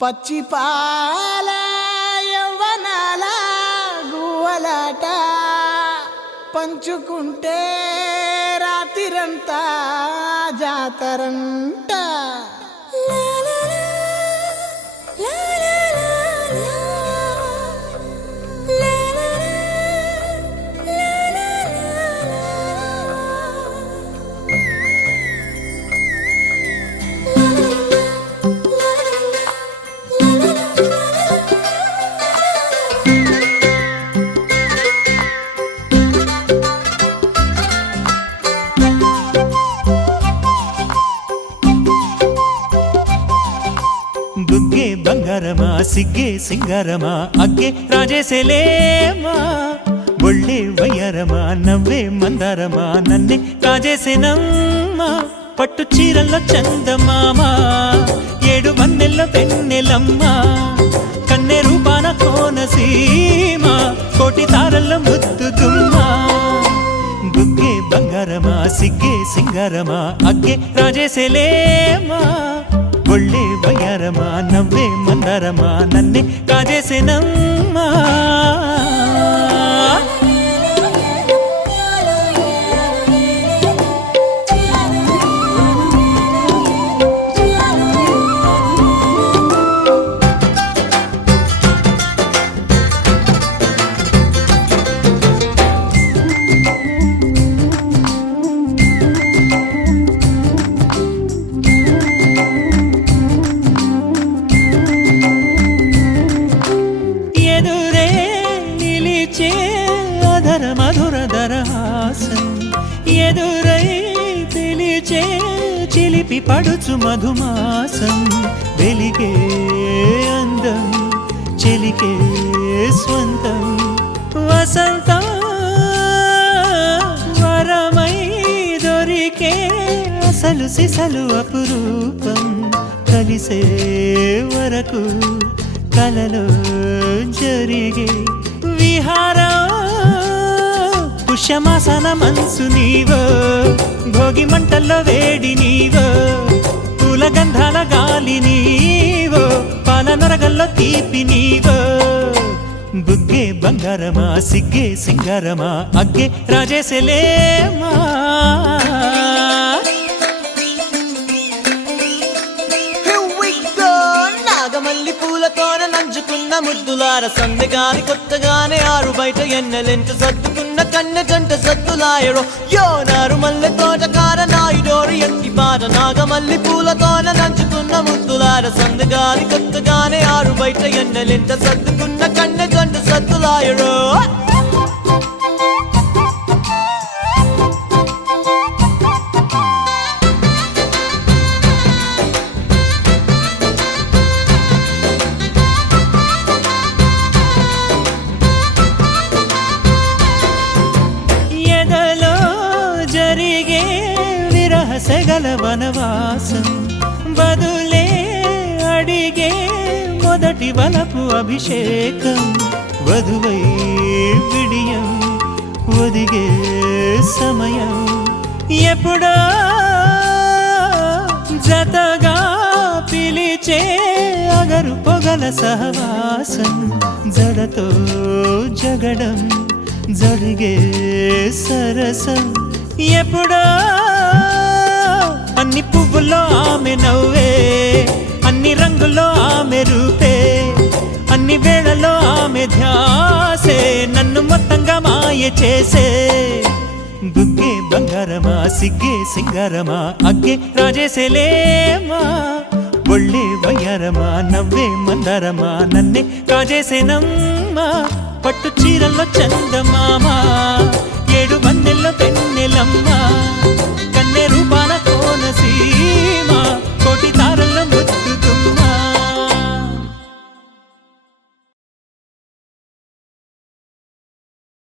పచ్చి పాల యవ్వనాల గువ్వలాట పంచుకుంటే రాత్రిరంతా జాతరంట. బుగ్గే బంగారమా సిగ్గే సింగారమా అగ్గే రాజేసేలేమా ఒళ్ళే వయ్యారమా నవ్వే మందారమా నన్నే కాజేసేనమ్మా పట్టు చీరల్లో చందమామా ఏడు వన్నెల్లో పెన్నెలమ్మా కన్నె రూపాన కోనసీమ కోటి తారల్లో ముద్దుదుమ్మా బుగ్గే బంగారమా సిగ్గే సింగారమా అగ్గే రాజేసేలేమా ఒళ్ళే వయ్యారమా నవ్వే మందారమా నన్నే కాజేసేనమ్మా. ఎదురై పిలిచే చిలిపి పడుచు మధుమాసం వెలిగే అందం చెలికే స్వంతం వసంతం వరమై దొరికే అసలు సిసలు అపురూపం కలిసే వరకు కలలో జరిగే విహారం పుష్యమాసన మనసు నీవో భోగి మంటల్లో వేడి నీవో పూల గంధాల గాలి నీవో పాల నరగల్లో తీపి నీవో బుగ్గే బంగారమా సిగ్గే సింగారమా అగ్గే రాజేసేలేమా. నాగమల్లి పూలతోన నంచుకున్న ముద్దులార సందగాని కొత్తగానే ఆరు బయట ఎన్నెలెంట సర్దుకున్న కన్నె జంట సద్దులాయరో యో నారు మల్లె తోటకార నాయుడోరు ఎట్టి పాట నాగమల్లి పూలతోన నంచుకున్న ముద్దులార సందగాని కొత్తగానే ఆరు బయట ఎన్నెలెంట సర్దుకున్న కన్నె జంట సద్దులాయరో. సెగల వనవాసం బదులే అడిగే మొదటి వలపు అభిషేకం వధువై విడియం ఒదిగే సమయం ఎప్పుడో జతగా పిలిచే అగరు పొగల సహవాసం జడతో జగడం జరిగే సరసం ఎప్పుడో అన్ని పువ్వుల్లో ఆమె నవ్వే అన్ని రంగుల్లో ఆమె రూపే అన్ని వేళలో ఆమె ధ్యాసే నన్ను మొత్తంగా మాయ చేసే బుగ్గే బంగారమా సిగ్గే సింగారమా అగ్గే రాజేసేలేమా ఒళ్ళే వయ్యారమా నవ్వే మందారమా నన్నే కాజేసేనమ్మా పట్టు చీరల్లో చందమామా ఏడు వన్నెల్లో పెన్నెలమ్మా కన్నె రూపాన కోనసీ